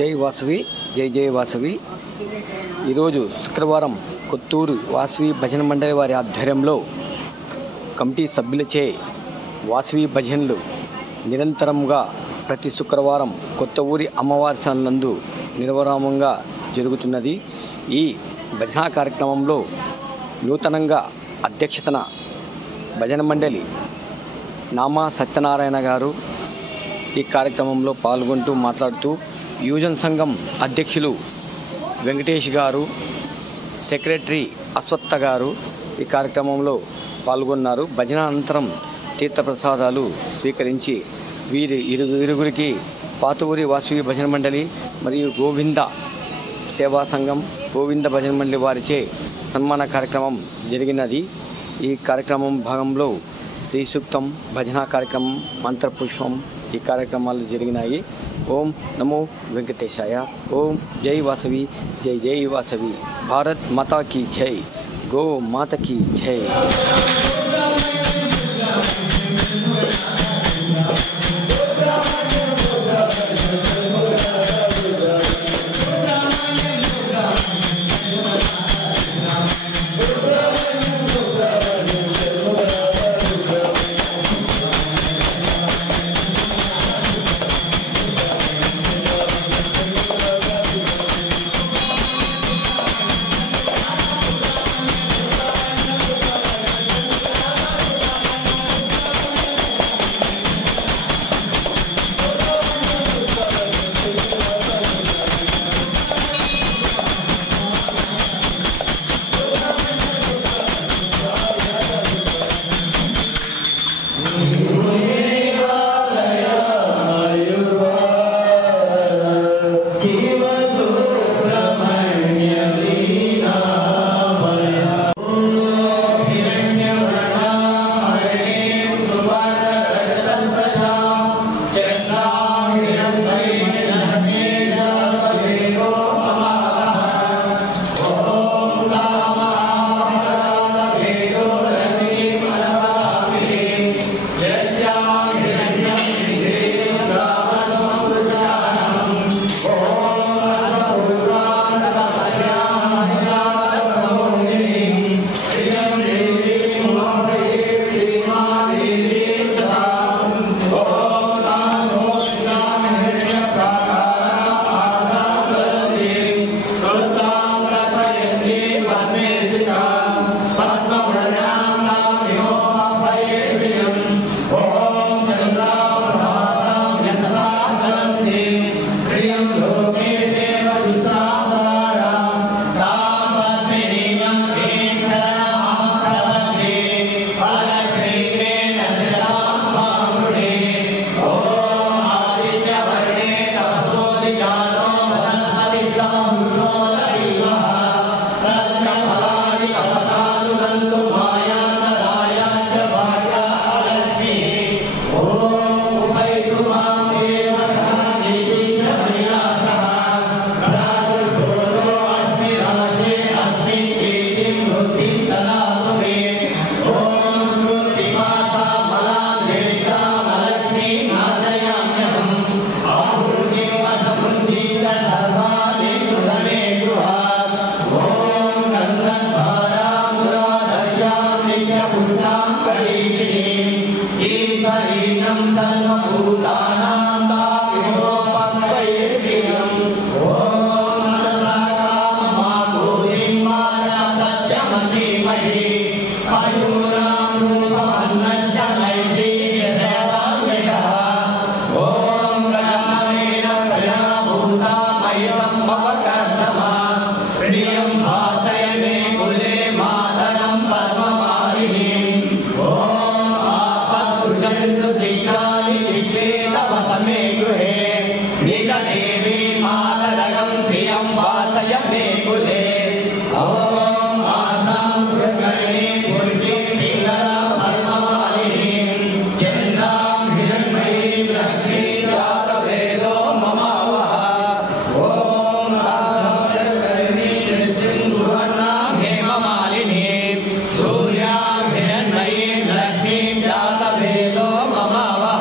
జై వాసవి, జై జై వాసవి. ఈరోజు శుక్రవారం కొత్తూరు వాసవి భజన మండలి వారి ఆధ్వర్యంలో కమిటీ సభ్యులచే వాసవి భజనలు నిరంతరంగా ప్రతి శుక్రవారం కొత్త ఊరి అమ్మవారి సన్నందు నిర్విరామంగా జరుగుతున్నది. ఈ భజన కార్యక్రమంలో నూతనంగా అధ్యక్షతన భజన మండలి నామా సత్యనారాయణ గారు ఈ కార్యక్రమంలో పాల్గొంటూ మాట్లాడుతూ, యువజన సంఘం అధ్యక్షులు వెంకటేష్ గారు, సెక్రటరీ అశ్వత్థ గారు ఈ కార్యక్రమంలో పాల్గొన్నారు. భజన అనంతరం తీర్థప్రసాదాలు స్వీకరించి వీరిరువురికి పాతూరి వాసవి భజన మండలి మరియు గోవింద సేవా సంఘం, గోవింద భజన మండలి వారిచే సన్మాన కార్యక్రమం జరిగినది. ఈ కార్యక్రమం భాగంలో శ్రీ సూక్తం, భజన కార్యక్రమం, మంత్రపుష్పం ఈ కార్యక్రమాలు జరిగినాయి. ఓం నమో వెంకటేశాయ. ఓం జై వాసవి, జై జై వాసవి. భారత్ మాతా కీ జై, గో మాత కీ జై. सूर्या हिरण्मयी लक्ष्मी जातवेदो ममावः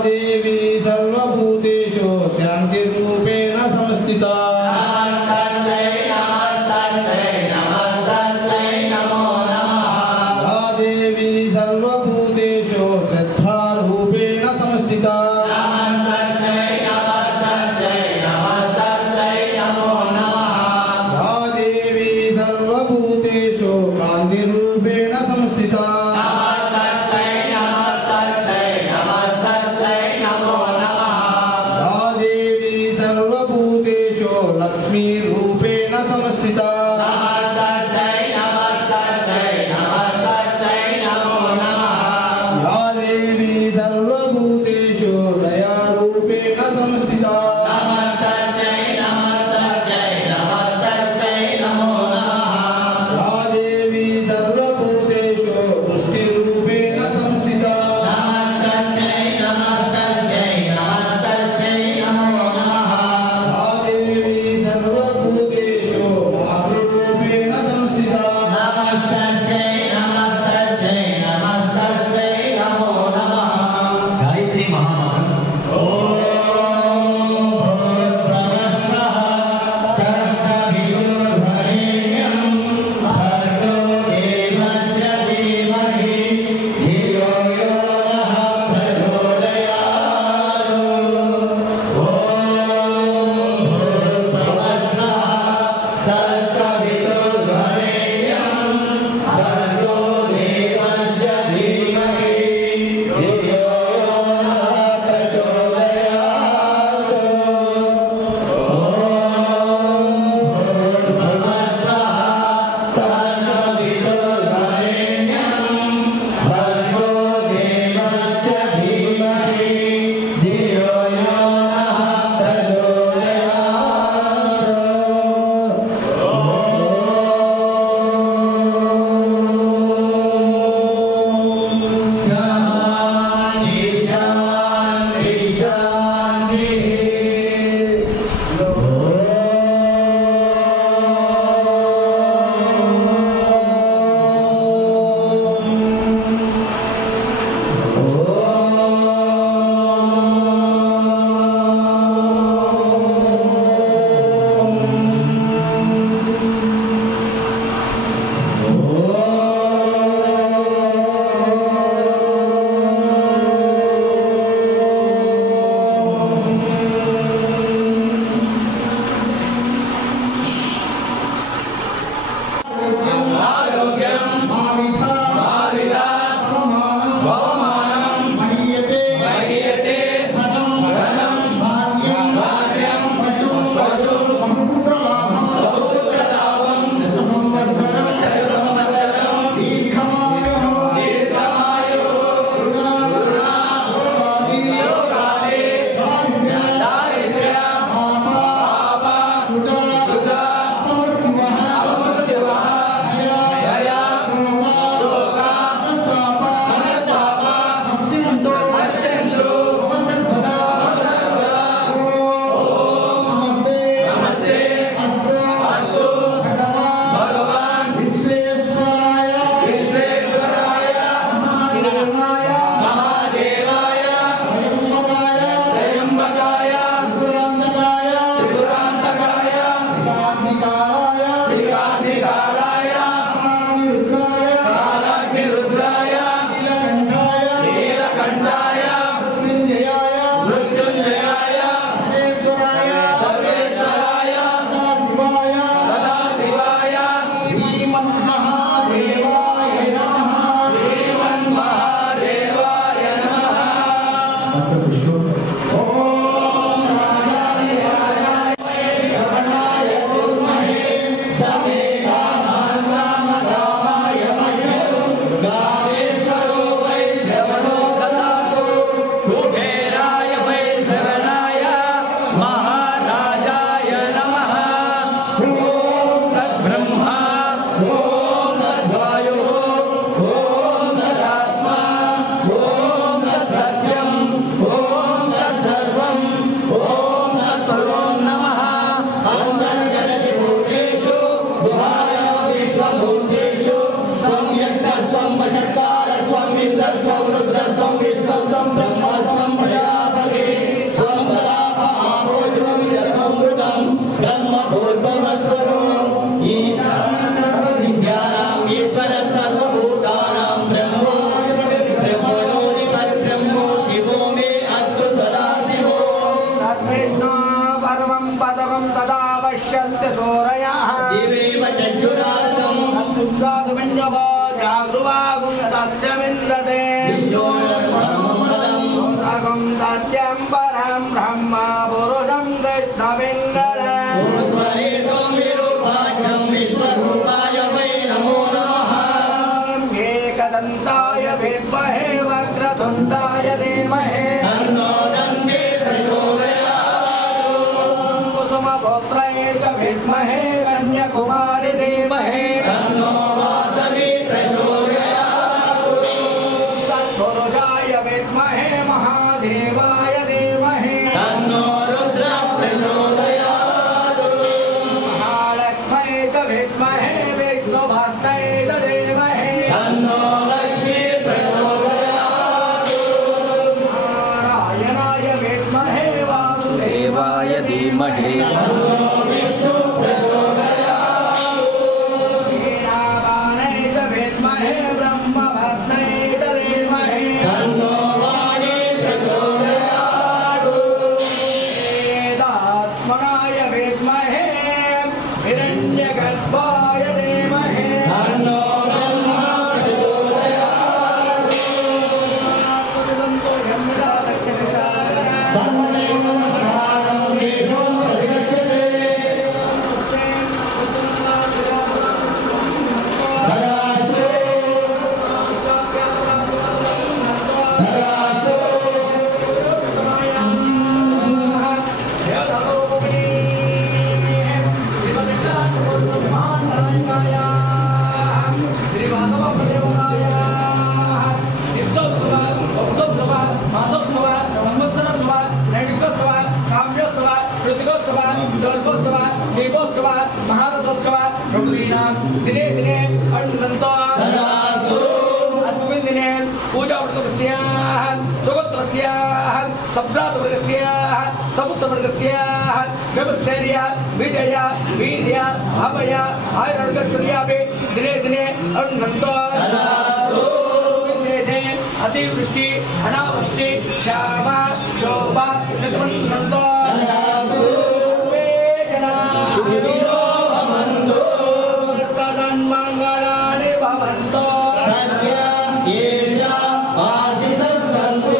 देवी सर्वभूतेषु शान्तिरूपेण संस्थिता देवी सर्वभूतेषु श्रद्धारूपेण संस्थिता देवी सर्वभूतेषु कान्तिरूपेण संस्थिता देवी सर्वभूतेषु लक्ष्मीरूपेण संस्थिता देवी सर्वभूतेषु दयारूपेण संस्थिता देवी सर्वभूतेषु पुष्टिरूपेण संस्थिता देवी सर्वभूतेषु मातृरूपेण संस्थिता गायत्री ओम तत्सत्यम ओम तत्सर्वम पश्यन्ति सूरयः दिवेव चक्षुरार्कम् अत्युत्साहमिञ्जवो जागृवागुंसस्य विन्दते सागं सत्यं परं ब्रह्म पुरुषं कृष्णविन्दते विश्वरूपाय वै नमो नमः एकदन्ताय विद्महे वक्रतुण्डाय धीमहि तन्नो दन्ते प्रचोदयात् कुसुमपुत्राय च विद्महे कन्याकुमारी धीमहि तन्नो वासवी प्रचोदयात् तत्पुरुषाय विद्महे महादेवाय धीमहि तन्नो रुद्र प्रचोदयात् महालक्ष्म्यै च विद्महे विष्णुभक्त्यै च धीमहि तन्नो लक्ष्मी प्रचोदयात् नारायणाय विद्महे वासुदेवाय धीमहि तन्नो विष्णु प्रचोदयात् वीणावाणै च विद्महे ब्रह्मभक्त्यै च धीमहि तन्नो वाणी प्रचोदयात् वेदात्मनाय विद्महे हिरण्यगर्भाय धीमहि तन्नो ब्रह्मा प्रचोदयात् तन्मयं वेदो अधिगच्छते धरास्तु धरास्तु दिने दिने अण्डन्तो धरास्तु अस्मिन् दिने पूजावृतस्याः सुगोत्रस्याः सप्रातवर्गस्याः सपुत्रवर्गस्याः व्यवस्थैर्य विजय वीर्य अभय आयुर्वर्गस्यापि दिने दिने अण्डन्तो धरास्तु अतिवृष्टि अनावृष्टि क्षाम शोभ निर्वन्तो धरास्तु सुखिनो भवन्तु मंगलानि भवन्तो सत्य येषा आशिषस्तन्तु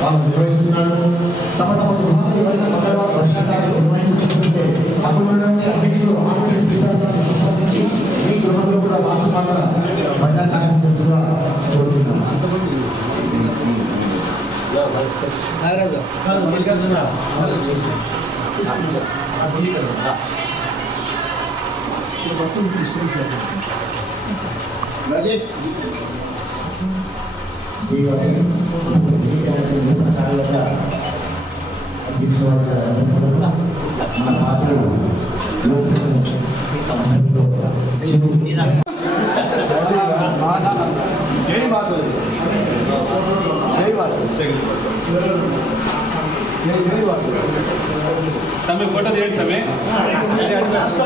వాళ్ళు నిర్వహిస్తున్నారు. తమ తమ గృహాలు ఎవరైనా మంగళవారం భజనకార్యాలు నిర్వహించుకుంటుంటే అప్పుడు అధ్యక్షులు ఆంధ్రప్రదేశ్ సంబంధించి మీ గృహంలో కూడా మాసమాల समय फोटो दिए समय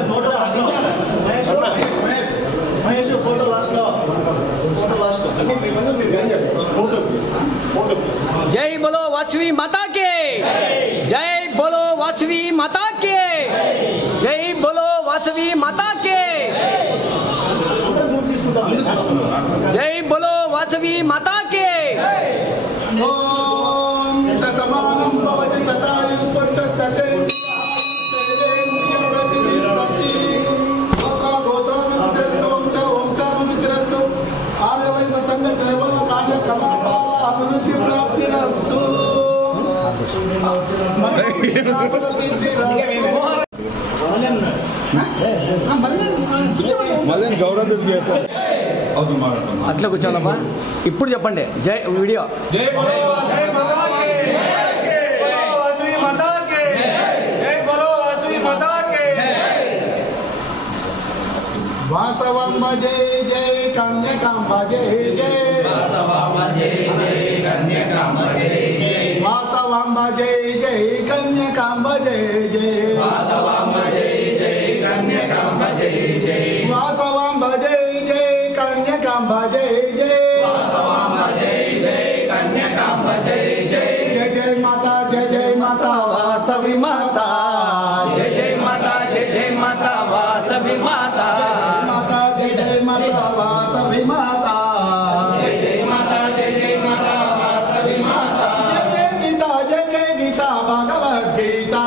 फोटो लास्ट जय बोलो वासवी माता के, जय बोलो वासवी माता के, जय बोलो वासवी माता के, जय बोलो वासवी माता के। ओम शतमानं भवति शतायुः पुरुषस्य అట్లా కూర్చోనమ్మా. ఇప్పుడు చెప్పండి జై వీడియో. जय बोलो वासवी माता के, जय बोलो वासवी माता के, जय बोलो वासवी माता के। वासवांब जय जय कन्यकांब जय जय, वासवांब जय जय कन्यकांब जय जय, वासवांब जय जय कन्यकांब जय जय, वासवांब जय जय कन्यकांब जय जय, वासवांब जय जय कन्यकांब जय जय, वासवांब जय जय कन्यकांब जय जय। जय जय माता वासवी माता, जय जय माता, जय जय माता वासवी माता, माता जय जय माता वासवी माता, जय जय माता, जय जय माता वासवी माता, जय जय गीता भगवद गीता,